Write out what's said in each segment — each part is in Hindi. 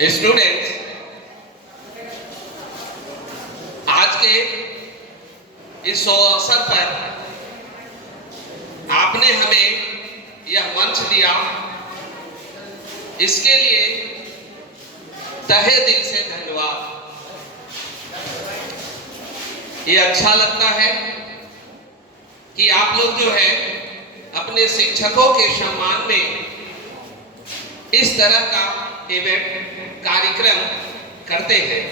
स्टूडेंट्स, आज के इस अवसर पर आपने हमें यह मंच दिया, इसके लिए तहे दिल से धन्यवाद। ये अच्छा लगता है कि आप लोग जो है अपने शिक्षकों के सम्मान में इस तरह का इवेंट कार्यक्रम करते हैं।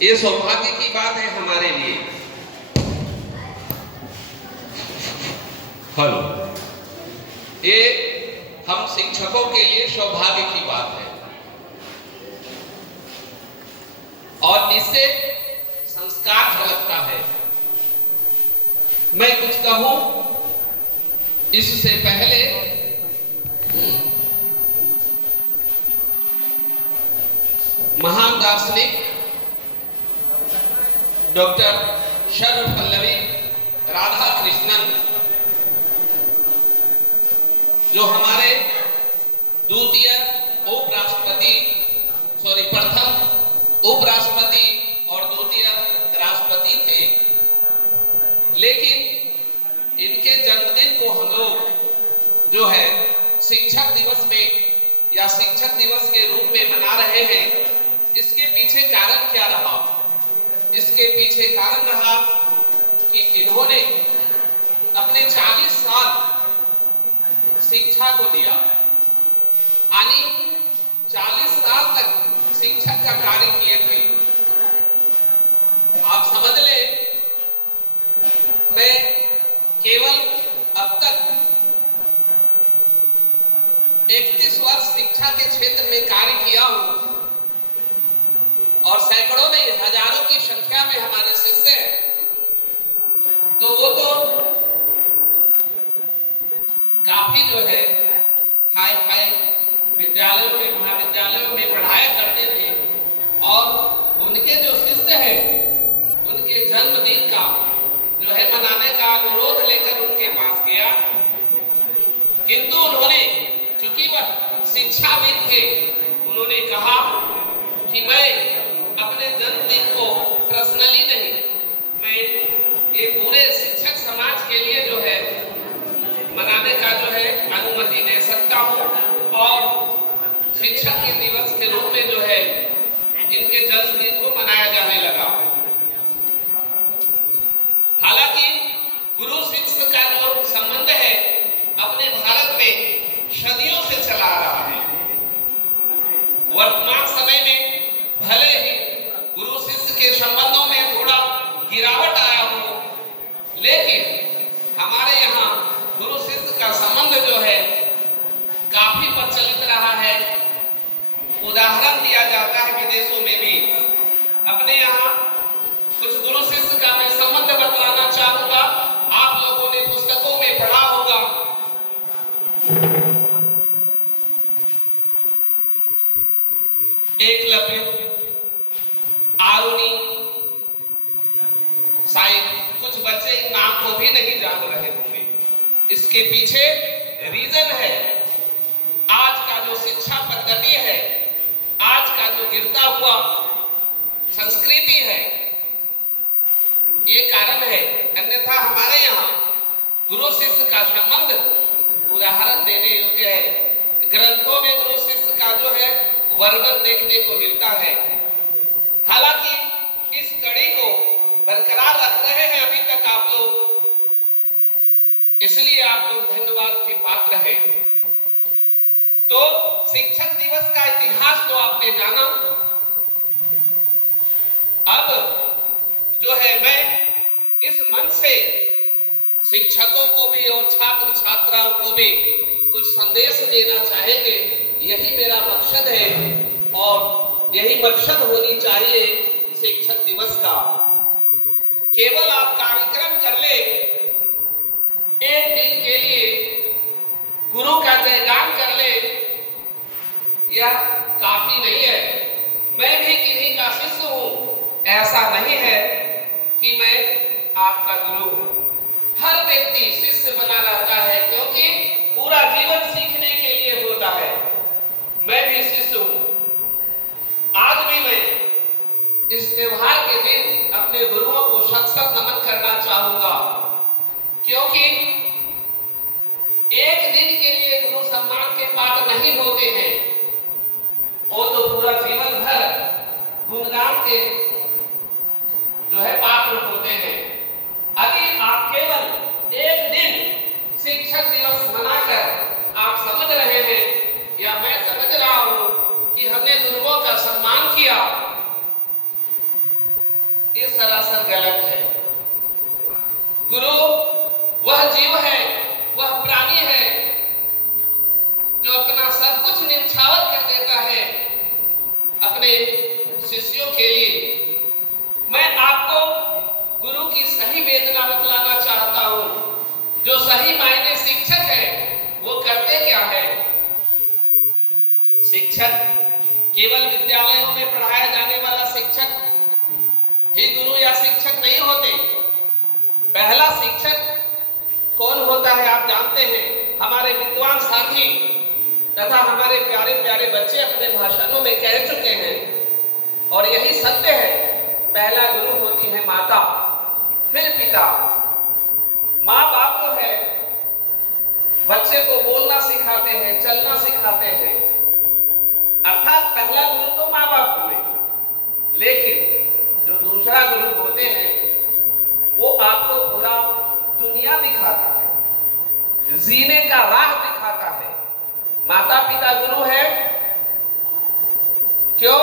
ये सौभाग्य की बात है हमारे लिए। हेलो, ये हम शिक्षकों के लिए सौभाग्य की बात है और इससे संस्कार झलकता है। मैं कुछ कहूं इससे पहले महान दार्शनिक डॉक्टर सर्वपल्लवी राधाकृष्णन, जो हमारे प्रथम उपराष्ट्रपति और द्वितीय राष्ट्रपति थे, लेकिन इनके जन्मदिन को हम लोग जो है शिक्षक दिवस में या शिक्षक दिवस के रूप में मना रहे हैं। इसके पीछे कारण क्या रहा? इसके पीछे कारण रहा कि इन्होंने अपने 40 साल शिक्षा को दिया, यानी 40 साल तक शिक्षक का कार्य किए थे। आप समझ ले, मैं केवल अब तक 31 वर्ष शिक्षा के क्षेत्र में कार्य किया हूं और सैकड़ों में हजारों की संख्या में हमारे शिष्य हैं, तो वो तो काफी जो है हाई फाई विद्यालयों में महाविद्यालयों में पढ़ाया करते थे और उनके जो शिष्य हैं उनके जन्मदिन का जो है मनाने का अनुरोध लेकर उनके पास गया, किंतु उन्होंने, चूंकि वह शिक्षाविद थे, उन्होंने कहा कि मैं अपने जन्मदिन को पर्सनली नहीं, मैं ये पूरे शिक्षक समाज के लिए जो है मनाने का जो है अनुमति दे सकता हूं और शिक्षक के दिवस के रूप में जो है इनके जन्मदिन को मनाया जाने लगा। हालांकि गुरु शिष्य का जो संबंध है अपने भारत में सदियों से चला आ रहा है। वर्तमान समय में भले ही गुरु शिष्य के संबंधों में थोड़ा गिरावट आया हो, लेकिन हमारे यहाँ गुरु शिष्य का संबंध जो है काफी प्रचलित रहा है। उदाहरण दिया जाता है विदेशों में भी। अपने यहाँ कुछ गुरु शिष्य का मैं संबंध बतलाना चाहूंगा, आप लोगों ने पुस्तकों में पढ़ा होगा। एकलव्य, आरुणि, शायद कुछ बच्चे इन नाम को भी नहीं जान रहे होंगे। इसके पीछे रीजन है, आज का जो शिक्षा पद्धति है, आज का जो गिरता हुआ संस्कृति है, ये कारण है। अन्यथा हमारे यहाँ गुरु शिष्य का संबंध उदाहरण देने योग्य है। ग्रंथों में गुरु शिष्य का जो है वर्णन देखने को मिलता है। हालांकि इस कड़ी को बरकरार रख रहे हैं अभी तक आप लोग, इसलिए आप लोग धन्यवाद के पात्र हैं। तो शिक्षक दिवस का इतिहास तो आपने जाना। अब जो है मैं इस मंच से शिक्षकों को भी और छात्र छात्राओं को भी कुछ संदेश देना चाहेंगे। यही मेरा मकसद है और यही मकसद होनी चाहिए शिक्षक दिवस का। केवल आप कार्यक्रम कर ले, एक दिन के लिए गुरु का जयगान कर ले, यह काफी नहीं है। मैं भी किन्हीं का शिष्य हूं, ऐसा नहीं है कि मैं आपका गुरु हूं। हर व्यक्ति शिष्य बना रहता है, क्योंकि पूरा जीवन सीखने के लिए होता है। मैं भी शिष्य हूं, अपने गुरुओं को शत शत नमन करना चाहूंगा, क्योंकि एक दिन के लिए गुरु सम्मान के पात्र नहीं होते हैं, वो तो पूरा जीवन भर गुणगान के जो है पात्र होते हैं। यदि आप केवल एक दिन शिक्षक दिवस मनाकर आप समझ रहे हैं या मैं समझ रहा हूं कि हमने गुरुओं का सम्मान किया, ये सरासर गलत है। गुरु वह जीव है, वह प्राणी है जो अपना सब कुछ न्यौछावर कर देता है अपने शिष्यों के लिए। मैं आपको गुरु की सही वेदना बतलाना चाहता हूं। जो सही मायने शिक्षक है वो करते क्या है? शिक्षक केवल विद्यालयों में पढ़ाया जाने वाला शिक्षक ही गुरु या शिक्षक नहीं होते। पहला शिक्षक कौन होता है आप जानते हैं? हमारे विद्वान साथी तथा हमारे प्यारे प्यारे बच्चे अपने भाषणों में कह चुके हैं, और यही सत्य है। पहला गुरु होती है माता, फिर पिता। माँ बाप जो है बच्चे को बोलना सिखाते हैं, चलना सिखाते हैं, अर्थात पहला गुरु तो माँ बाप हुए। लेकिन जो दूसरा गुरु होते हैं वो आपको पूरा दुनिया दिखाता है, जीने का राह दिखाता है। माता पिता गुरु है, क्यों?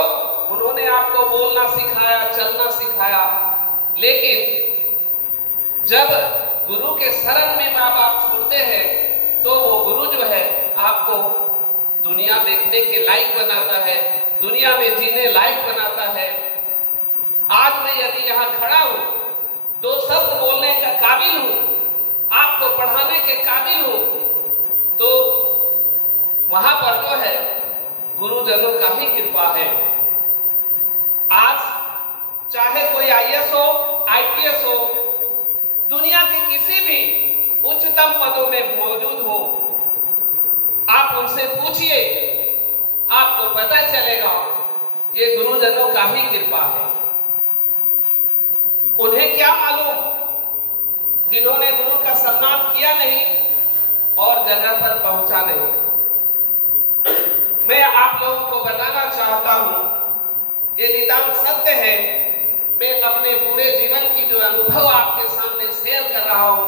उन्होंने आपको बोलना सिखाया, चलना सिखाया। लेकिन जब गुरु के शरण में माँ बाप छोड़ते हैं तो वो गुरु जो है आपको दुनिया देखने के लायक बनाता है, दुनिया में जीने लायक बनाता है। आज मैं यदि यहाँ खड़ा हूं, दो शब्द बोलने का काबिल हूं, आपको पढ़ाने के काबिल हूं, तो वहां पर जो है गुरुजनों का ही कृपा है। आज चाहे कोई आईएएस हो, आईपीएस हो, दुनिया के किसी भी उच्चतम पदों में मौजूद हो, आप उनसे पूछिए, आपको पता चलेगा ये गुरुजनों का ही कृपा है। उन्हें क्या मालूम जिन्होंने गुरु का सम्मान किया नहीं और जगह पर पहुंचा नहीं। मैं आप लोगों को बताना चाहता हूं, ये नितांत सत्य है। मैं अपने पूरे जीवन की जो अनुभव आपके सामने शेयर कर रहा हूं,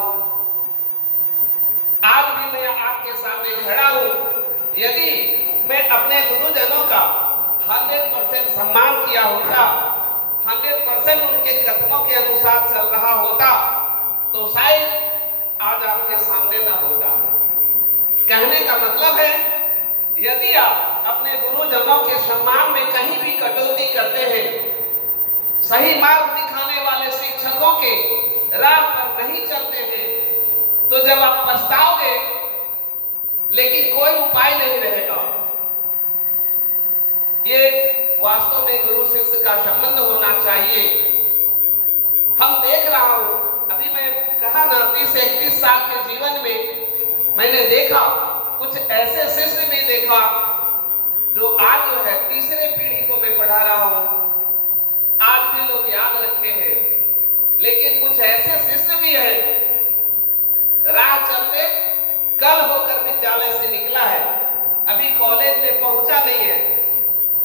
आज भी मैं आपके सामने खड़ा हूं। यदि मैं अपने गुरुजनों का 100% सम्मान किया होता, 100% उनके कथनों के अनुसार चल रहा होता, तो शायद आज आपके सामने ना होता। कहने का मतलब है, यदि आप अपने गुरुजनों के सम्मान में कहीं भी कटौती करते हैं, सही मार्ग दिखाने वाले शिक्षकों के राह पर नहीं चलते हैं, तो जब आप पछताओगे, लेकिन कोई उपाय नहीं रहेगा। ये वास्तव में गुरु शिष्य का संबंध होना चाहिए। हम देख रहा हूं, अभी मैं कहा ना, 30-31 साल के जीवन में मैंने देखा, कुछ ऐसे शिष्य भी देखा जो आज जो है तीसरे पीढ़ी को मैं पढ़ा रहा हूं, आज भी लोग याद रखे हैं। लेकिन कुछ ऐसे शिष्य भी है, राह चलते कल होकर विद्यालय से निकला है, अभी कॉलेज में पहुंचा नहीं है,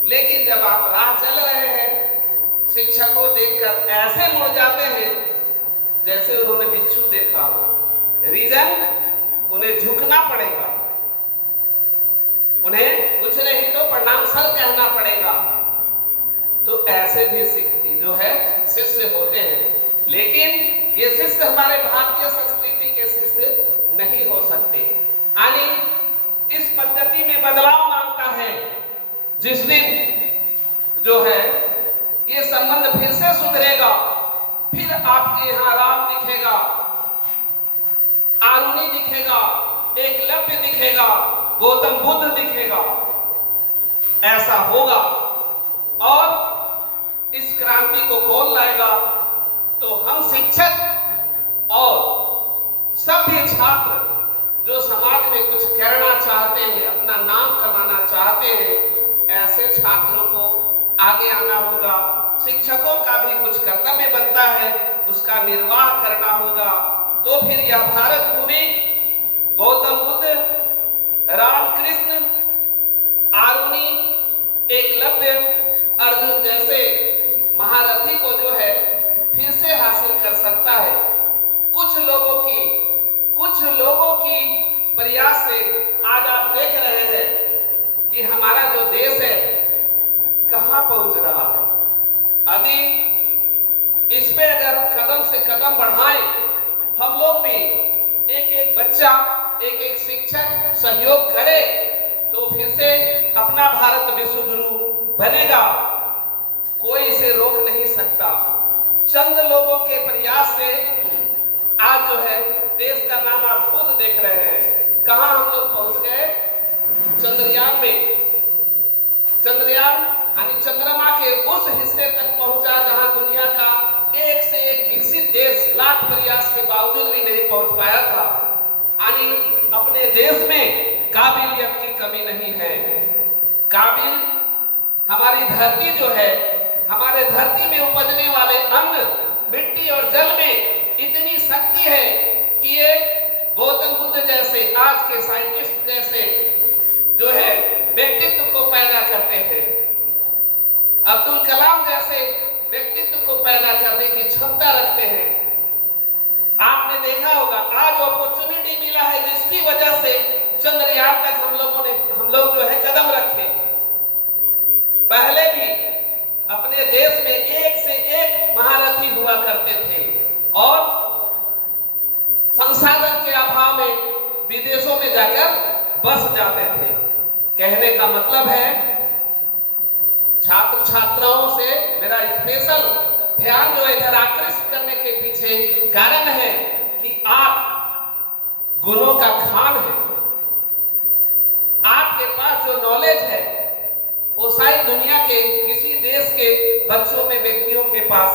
लेकिन जब आप राह चल रहे हैं, शिक्षक को देखकर ऐसे मुड़ जाते हैं जैसे उन्होंने बिच्छू देखा हो। रीजन, उन्हें झुकना पड़ेगा, उन्हें कुछ नहीं तो प्रणाम सर कहना पड़ेगा। तो ऐसे भी जो है शिष्य होते हैं, लेकिन ये शिष्य हमारे भारतीय संस्कृति के शिष्य नहीं हो सकते। यानी इस पद्धति में बदलाव मांगता है। जिस दिन जो है ये संबंध फिर से सुधरेगा, फिर आपके यहाँ राम दिखेगा, आरुणि दिखेगा, एकलव्य दिखेगा, गौतम बुद्ध दिखेगा, ऐसा होगा। और इस क्रांति को कौन लाएगा? तो हम शिक्षक और सभ्य छात्र जो समाज में कुछ करना चाहते हैं, अपना नाम कमाना चाहते हैं, ऐसे छात्रों को आगे आना होगा। शिक्षकों का भी कुछ कर्तव्य बनता है, उसका निर्वाह करना होगा। तो फिर यह भारत भूमि गौतम बुद्ध, रामकृष्ण, आरुणि, एकलव्य, अर्जुन जैसे महारथी को जो है फिर से हासिल कर सकता है। कुछ लोगों की प्रयास से आज आप देख रहे हैं कि हमारा जो देश है कहां पहुंच रहा है। यदि इस पे अगर कदम से कदम बढ़ाएं, हम लोग भी एक एक बच्चा, एक एक शिक्षक सहयोग करे तो फिर से अपना भारत विश्व गुरु बनेगा। कोई इसे रोक नहीं सकता। चंद लोगों के प्रयास से आज जो है देश का नाम आप खुद देख रहे हैं। कहां हम लोग पहुंच गए? चंद्रयान में। चंद्रयान यानी चंद्रमा के उस हिस्से तक पहुंचा जहां दुनिया का एक से एक विकसित देश लाख प्रयास के बावजूद भी नहीं पहुंच पाया था। यानी अपने देश में काबिलियत की कमी नहीं है। काबिल हमारी धरती जो है, हमारे धरती में उपजने वाले अन्न, मिट्टी और जल में इतनी शक्ति है कि ये गौतम बुद्ध जैसे, आज के साइंटिस्ट जैसे जो है व्यक्तित्व को पैदा करते हैं। अब्दुल कलाम जैसे व्यक्तित्व को पैदा करने की क्षमता रखते हैं। आपने देखा होगा आज अपॉर्चुनिटी मिला है जिसकी वजह से चंद्रयान तक हम लोग जो है कदम रखे। पहले भी अपने देश में एक से एक महारथी हुआ करते थे और संसाधन के अभाव में विदेशों में जाकर बस जाते थे। कहने का मतलब है छात्र छात्राओं से मेरा स्पेशल ध्यान जो इधर आकृष्ट करने के पीछे कारण है कि आप गुणों का खान है। आपके पास जो नॉलेज है वो शायद दुनिया के किसी देश के बच्चों में, व्यक्तियों के पास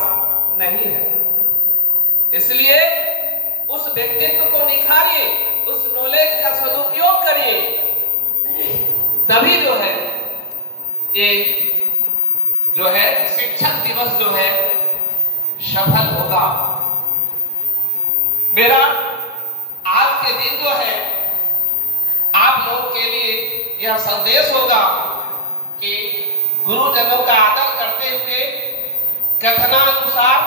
नहीं है। इसलिए उस व्यक्तित्व को निखारिए, उस नॉलेज का सदुपयोग करिए, तभी जो है ये जो है शिक्षक दिवस जो है सफल होगा। मेरा आज के दिन जो है आप लोगों के लिए यह संदेश होगा कि गुरुजनों का आदर करते हुए कथनानुसार